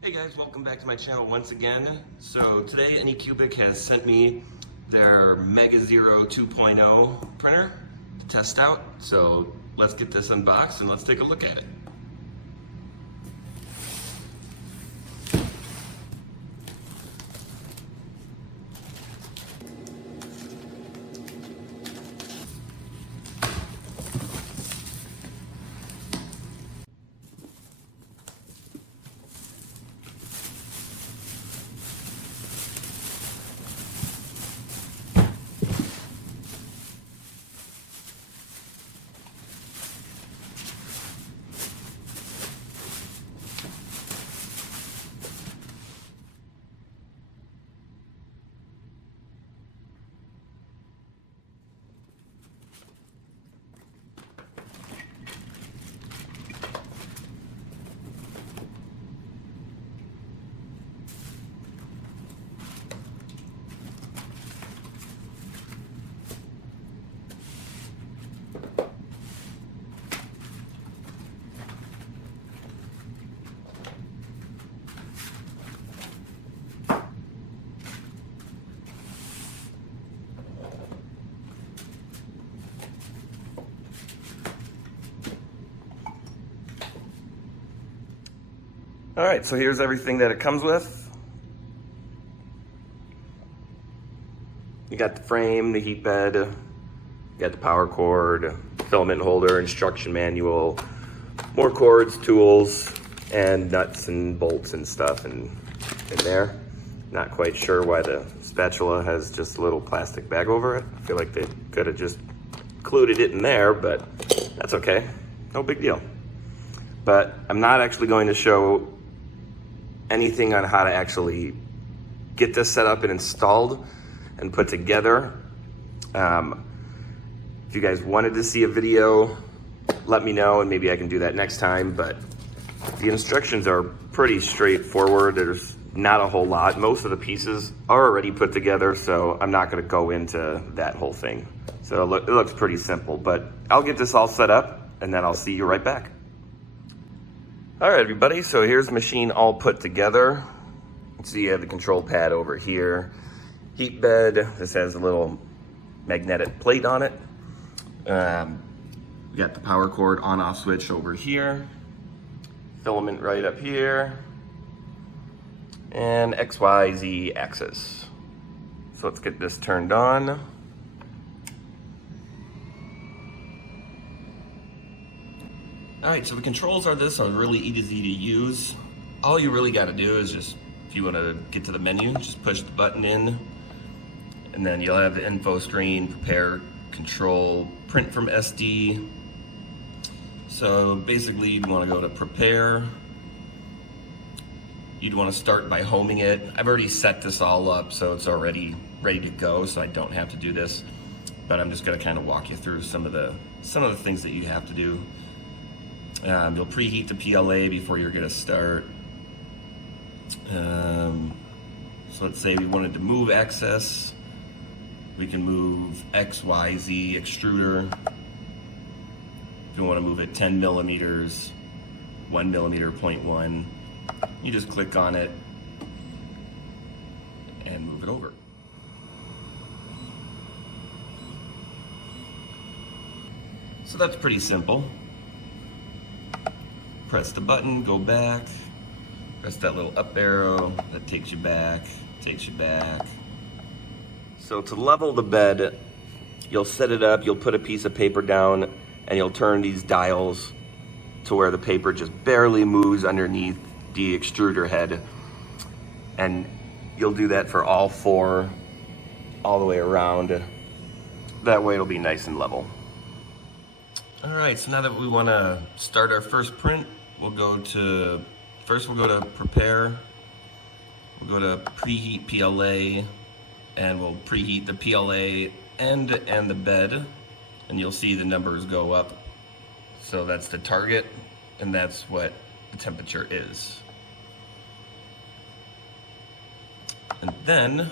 Hey guys, welcome back to my channel once again. So today Anycubic has sent me their Mega Zero 2.0 printer to test out. So let's get this unboxed and let's take a look at it. All right, so here's everything that it comes with. You got the frame, the heat bed, you got the power cord, filament holder, instruction manual, more cords, tools, and nuts and bolts and stuff in there. Not quite sure why the spatula has just a little plastic bag over it. I feel like they could have just included it in there, but that's okay. No big deal. But I'm not actually going to show anything on how to actually get this set up and installed and put together. If you guys wanted to see a video, let me know and maybe I can do that next time, but the instructions are pretty straightforward. There's not a whole lot. Most of the pieces are already put together, so I'm not gonna go into that whole thing. So it looks pretty simple, but I'll get this all set up and then I'll see you right back. All right, everybody, so here's the machine all put together. So you have the control pad over here. Heat bed, this has a little magnetic plate on it. We got the power cord on-off switch over here. Filament right up here. And XYZ axis. So let's get this turned on. All right, so the controls are really easy to use. All you really got to do is just, if you want to get to the menu, just push the button in, and then you'll have the info screen, prepare, control, print from SD. So basically you'd want to go to prepare. You'd want to start by homing it. I've already set this all up, so it's already ready to go, so I don't have to do this. But I'm just going to kind of walk you through some of the things that you have to do. You'll preheat the PLA before you're going to start. So let's say we wanted to move excess. We can move XYZ extruder. If you want to move it 10 millimeters, 1 millimeter, 0.1, you just click on it and move it over. So that's pretty simple. Press the button, go back, press that little up arrow, that takes you back. So to level the bed, you'll set it up, you'll put a piece of paper down, and you'll turn these dials to where the paper just barely moves underneath the extruder head. And you'll do that for all four, all the way around. That way it'll be nice and level. All right, so now that we want to start our first print, we'll go to prepare, we'll go to preheat PLA, and we'll preheat the PLA and the bed, and you'll see the numbers go up. So that's the target, and that's what the temperature is. And then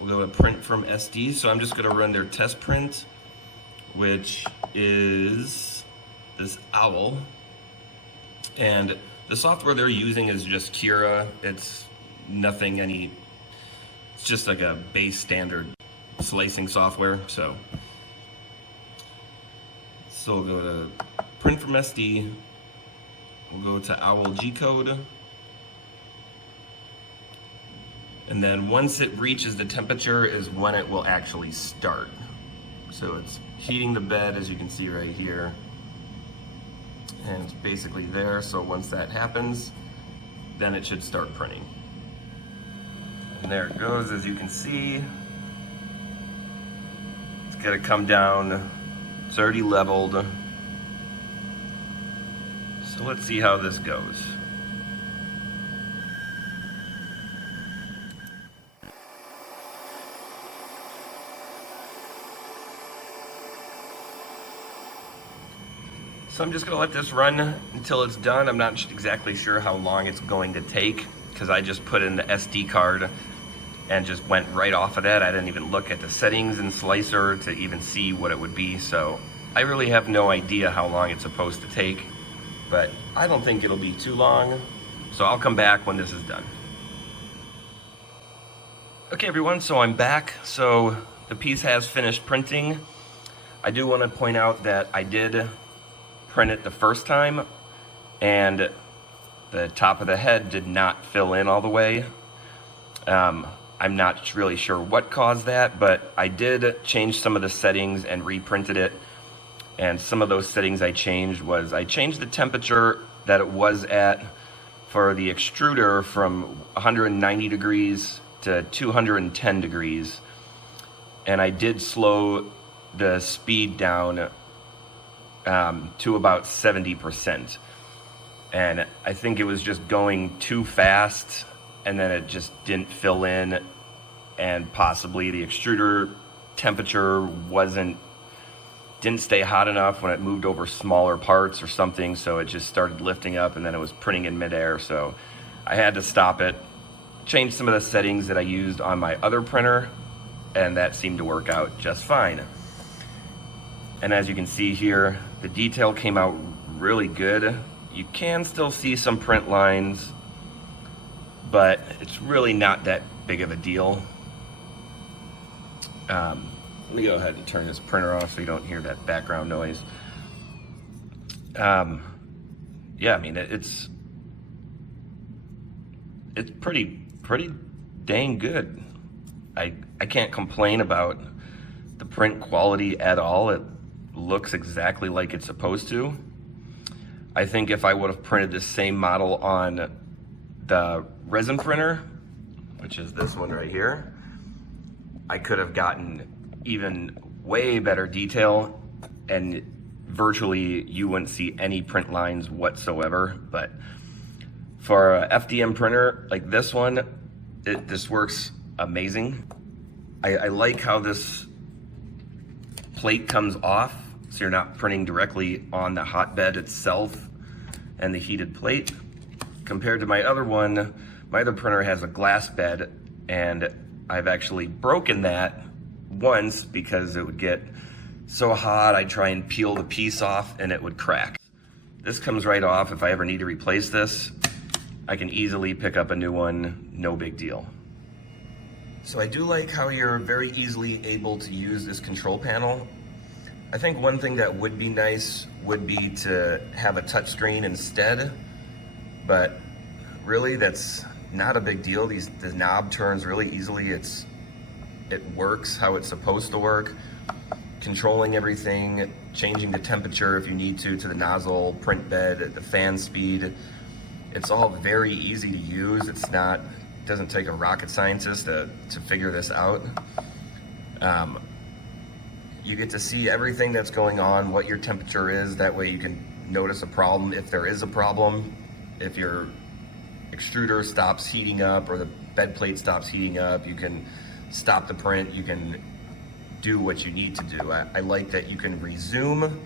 we'll go to print from SD. So I'm just gonna run their test print, which is this owl. And The software they're using is just Cura. It's nothing it's just like a base standard slicing software. So we'll go to print from SD. We'll go to OWL G-code. And then once it reaches the temperature is when it will actually start. So it's heating the bed, as you can see right here. And it's basically there, so once that happens, then it should start printing. And there it goes, as you can see. It's gonna come down. It's already leveled. So let's see how this goes. So I'm just gonna let this run until it's done. I'm not exactly sure how long it's going to take because I just put in the SD card and just went right off of that. I didn't even look at the settings in Slicer to even see what it would be. So I really have no idea how long it's supposed to take, but I don't think it'll be too long. So I'll come back when this is done. Okay everyone, so I'm back. So the piece has finished printing. I do want to point out that I did print it the first time and the top of the head did not fill in all the way. I'm not really sure what caused that, but I did change some of the settings and reprinted it. And some of those settings I changed was I changed the temperature that it was at for the extruder from 190 degrees to 210 degrees. And I did slow the speed down to about 70%. And I think it was just going too fast and then it just didn't fill in, and possibly the extruder temperature didn't stay hot enough when it moved over smaller parts or something, so it just started lifting up and then it was printing in midair. So I had to stop it, change some of the settings that I used on my other printer, and that seemed to work out just fine. And as you can see here, the detail came out really good. You can still see some print lines, but it's really not that big of a deal. Let me go ahead and turn this printer off so you don't hear that background noise. Yeah, I mean, it's pretty dang good. I can't complain about the print quality at all. It looks exactly like it's supposed to. I think if I would have printed the same model on the resin printer, which is this one right here, I could have gotten even way better detail and virtually you wouldn't see any print lines whatsoever. But for a FDM printer like this one, this works amazing. I like how this plate comes off, so you're not printing directly on the hotbed itself and the heated plate. Compared to my other one, my other printer has a glass bed, and I've actually broken that once because it would get so hot I'd try and peel the piece off and it would crack. This comes right off. If I ever need to replace this, I can easily pick up a new one, no big deal. So I do like how you're very easily able to use this control panel. I think one thing that would be nice would be to have a touchscreen instead, but really that's not a big deal. The knob turns really easily. It works how it's supposed to work. Controlling everything, changing the temperature if you need to the nozzle, print bed, the fan speed. It's all very easy to use. It doesn't take a rocket scientist to figure this out. You get to see everything that's going on, what your temperature is. That way you can notice a problem if there is a problem. If your extruder stops heating up or the bed plate stops heating up, you can stop the print. You can do what you need to do. I like that you can resume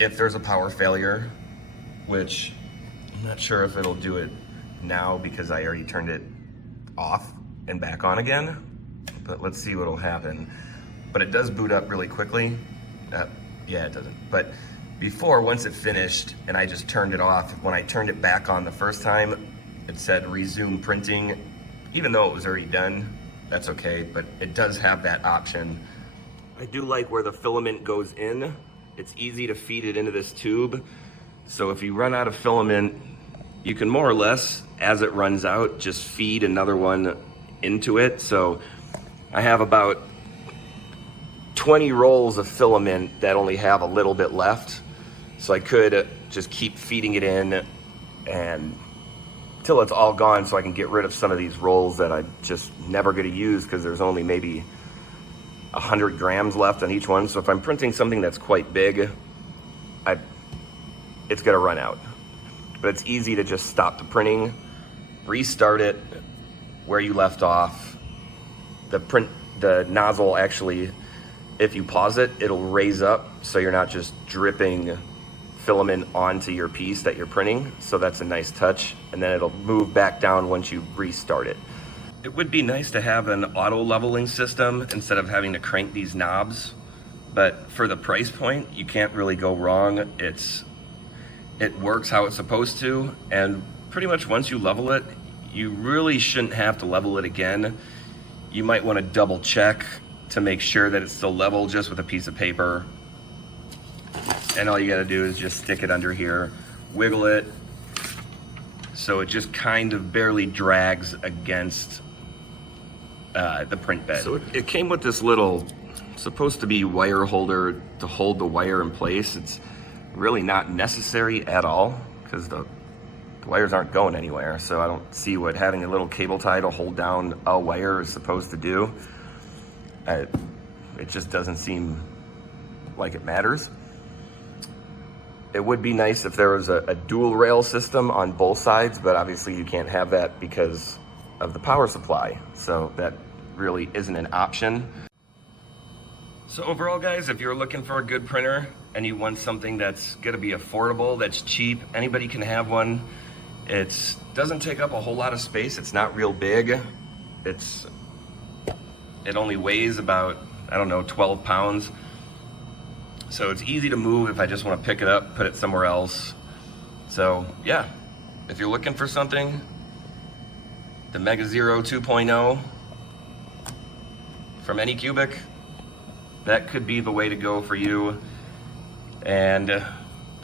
if there's a power failure, which I'm not sure if it'll do it now because I already turned it off and back on again, but let's see what'll happen. But it does boot up really quickly. Yeah, it doesn't. But before, once it finished and I just turned it off, when I turned it back on the first time, it said resume printing. Even though it was already done, that's okay, but it does have that option. I do like where the filament goes in. It's easy to feed it into this tube. So if you run out of filament, you can more or less, as it runs out, just feed another one into it. So I have about 20 rolls of filament that only have a little bit left. So I could just keep feeding it in and till it's all gone, so I can get rid of some of these rolls that I'm just never gonna use because there's only maybe 100 grams left on each one. So if I'm printing something that's quite big, it's gonna run out. But it's easy to just stop the printing, restart it where you left off. The nozzle actually, if you pause it, it'll raise up so you're not just dripping filament onto your piece that you're printing. So that's a nice touch. And then it'll move back down once you restart it. It would be nice to have an auto leveling system instead of having to crank these knobs. But for the price point, you can't really go wrong. It works how it's supposed to. And pretty much once you level it, you really shouldn't have to level it again. You might want to double check to make sure that it's still level just with a piece of paper. And all you gotta do is just stick it under here, wiggle it, so it just kind of barely drags against the print bed. So it came with this little, supposed to be wire holder to hold the wire in place. It's really not necessary at all because the wires aren't going anywhere. So I don't see what having a little cable tie to hold down a wire is supposed to do. It just doesn't seem like it matters. It would be nice if there was a dual rail system on both sides, but obviously you can't have that because of the power supply. So that really isn't an option. So overall, guys, if you're looking for a good printer and you want something that's gonna be affordable, that's cheap, anybody can have one. It doesn't take up a whole lot of space. It's not real big. It only weighs about, I don't know, 12 pounds. So it's easy to move if I just want to pick it up, put it somewhere else. So yeah, if you're looking for something, the Mega Zero 2.0 from Anycubic, that could be the way to go for you. And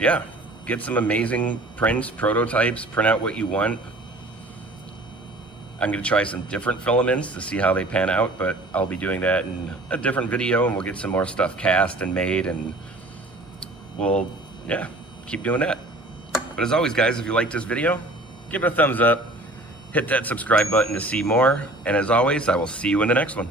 yeah, get some amazing prints, prototypes, print out what you want. I'm gonna try some different filaments to see how they pan out, but I'll be doing that in a different video and we'll get some more stuff cast and made and we'll, yeah, keep doing that. But as always, guys, if you liked this video, give it a thumbs up, hit that subscribe button to see more, and as always, I will see you in the next one.